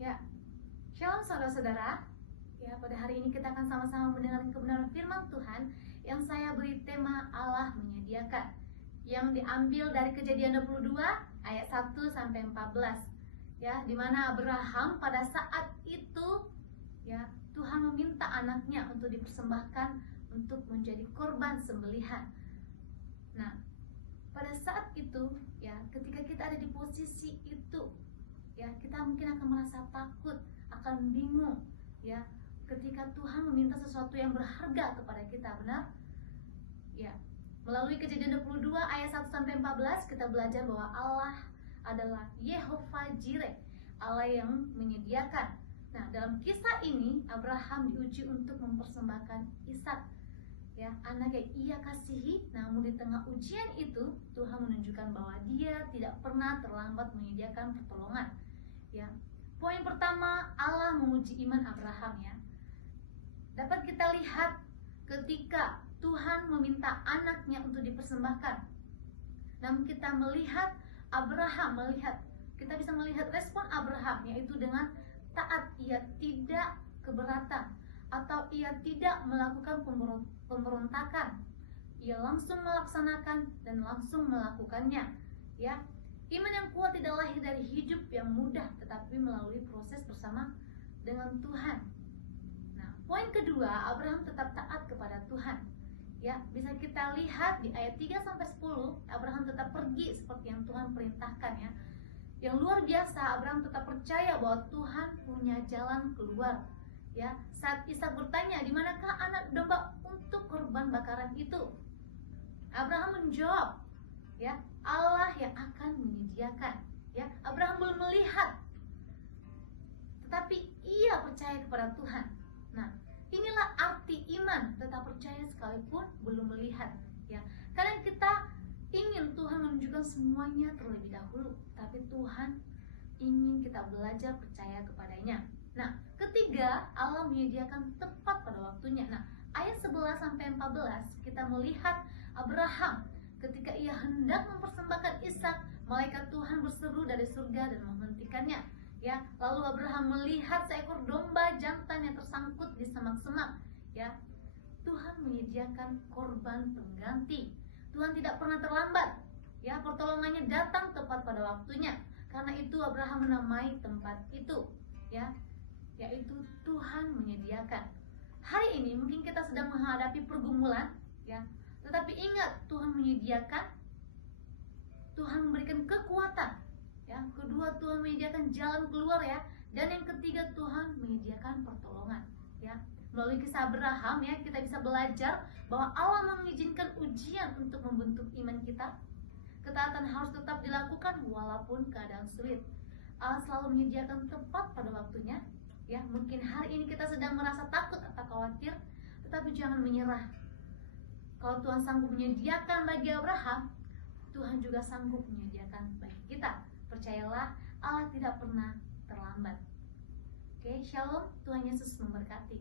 Ya, shalom saudara-saudara. Ya, pada hari ini kita akan sama-sama mendengar kebenaran firman Tuhan yang saya beri tema Allah menyediakan, yang diambil dari Kejadian 22 ayat 1 sampai 14. Ya, di mana Abraham pada saat itu ya, Tuhan meminta anaknya untuk dipersembahkan untuk menjadi korban sembelihan. Nah, pada saat itu ya, ketika kita ada di posisi itu ya, kita mungkin akan merasa takut, akan bingung ya, ketika Tuhan meminta sesuatu yang berharga kepada kita, benar? Ya, melalui Kejadian 22 ayat 1 sampai 14 kita belajar bahwa Allah adalah Yehovah Jireh, Allah yang menyediakan. Nah, dalam kisah ini Abraham diuji untuk mempersembahkan Ishak, ya, anak yang ia kasihi. Namun di tengah ujian itu Tuhan menunjukkan bahwa Dia tidak pernah terlambat menyediakan pertolongan. Ya, poin pertama, Allah menguji iman Abraham. Ya, dapat kita lihat ketika Tuhan meminta anaknya untuk dipersembahkan. Namun kita melihat kita bisa melihat respon Abraham, yaitu dengan taat. Ia tidak keberatan atau ia tidak melakukan pemberontakan. Ia langsung melaksanakan dan langsung melakukannya. Ya, iman yang kuat tidak lahir dari hidup yang mudah, tetapi melalui proses bersama dengan Tuhan. Nah, poin kedua, Abraham tetap taat kepada Tuhan. Ya, bisa kita lihat di ayat 3 sampai 10, Abraham tetap pergi seperti yang Tuhan perintahkan, ya. Yang luar biasa, Abraham tetap percaya bahwa Tuhan punya jalan keluar. Ya, saat Ishak bertanya, "Di manakah anak domba untuk korban bakaran itu?" Abraham menjawab, ya, Allah yang akan menyediakan. Ya, Abraham belum melihat, tetapi ia percaya kepada Tuhan. Nah, inilah arti iman, tetap percaya sekalipun belum melihat. Ya, kadang kita ingin Tuhan menunjukkan semuanya terlebih dahulu, tapi Tuhan ingin kita belajar percaya kepadanya. Nah, ketiga, Allah menyediakan tepat pada waktunya. Nah, ayat 11 sampai 14 kita melihat Abraham ketika ia hendak mempersembahkan Ishak, malaikat Tuhan berseru dari surga dan menghentikannya. Ya, lalu Abraham melihat seekor domba jantan yang tersangkut di semak-semak. Ya, Tuhan menyediakan korban pengganti. Tuhan tidak pernah terlambat. Ya, pertolongannya datang tepat pada waktunya. Karena itu Abraham menamai tempat itu, ya, yaitu Tuhan menyediakan. Hari ini mungkin kita sedang menghadapi pergumulan, ya, tetapi ingat, Tuhan menyediakan, Tuhan memberikan kekuatan, ya. Kedua, Tuhan menyediakan jalan keluar, ya. Dan yang ketiga, Tuhan menyediakan pertolongan, ya. Melalui kisah Abraham, ya, kita bisa belajar bahwa Allah mengizinkan ujian untuk membentuk iman kita. Ketaatan harus tetap dilakukan walaupun keadaan sulit. Allah selalu menyediakan tepat pada waktunya. Ya, mungkin hari ini kita sedang merasa takut atau khawatir, tetapi jangan menyerah. Kalau Tuhan sanggup menyediakan bagi Abraham, Tuhan juga sanggup menyediakan bagi kita. Percayalah, Allah tidak pernah terlambat. Oke, shalom, Tuhan Yesus memberkati.